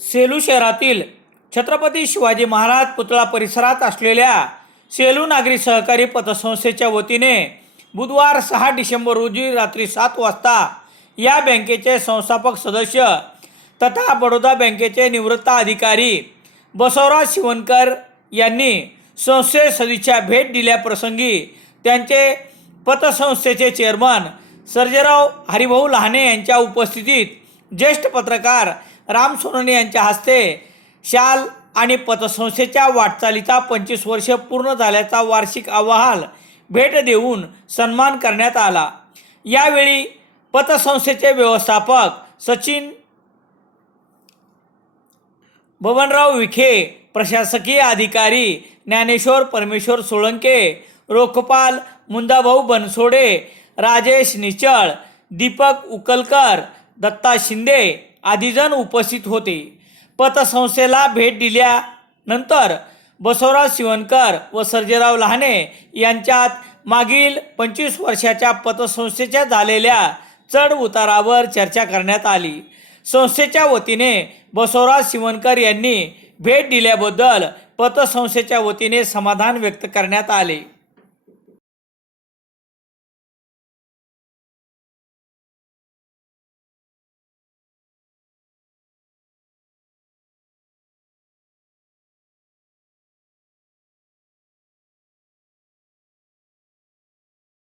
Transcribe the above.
सेलू शहरातील छत्रपती शिवाजी महाराज पुतळा परिसरात असलेल्या सेलू नागरी सहकारी पतसंस्थेच्या वतीने बुधवार सहा डिसेंबर रोजी रात्री सात वाजता या बँकेचे संस्थापक सदस्य तथा बडोदा बँकेचे निवृत्त अधिकारी बसवराज शिवणकर यांनी संस्थे सदिच्छा भेट दिल्याप्रसंगी त्यांचे पतसंस्थेचे चेअरमन सर्जेराव हरिभाऊ लहाने यांच्या उपस्थितीत ज्येष्ठ पत्रकार राम सोनवणे यांच्या हस्ते शाल आणि पतसंस्थेच्या वाटचालीचा पंचवीस वर्ष पूर्ण झाल्याचा वार्षिक अहवाल भेट देऊन सन्मान करण्यात आला. यावेळी पतसंस्थेचे व्यवस्थापक सचिन बबनराव विखे प्रशासकीय अधिकारी ज्ञानेश्वर परमेश्वर सोळंके रोखपाल मुंदाभाऊ बनसोडे राजेश निचळ दीपक उकलकर दत्ता शिंदे आधीजण उपस्थित होते. पतसंस्थेला भेट दिल्यानंतर बसवराज शिवणकर व सर्जेराव लहाने यांच्यात मागील पंचवीस वर्षाच्या पतसंस्थेच्या झालेल्या चढ उतारावर चर्चा करण्यात आली. संस्थेच्या वतीने बसवराज शिवणकर यांनी भेट दिल्याबद्दल पतसंस्थेच्या वतीने समाधान व्यक्त करण्यात आले.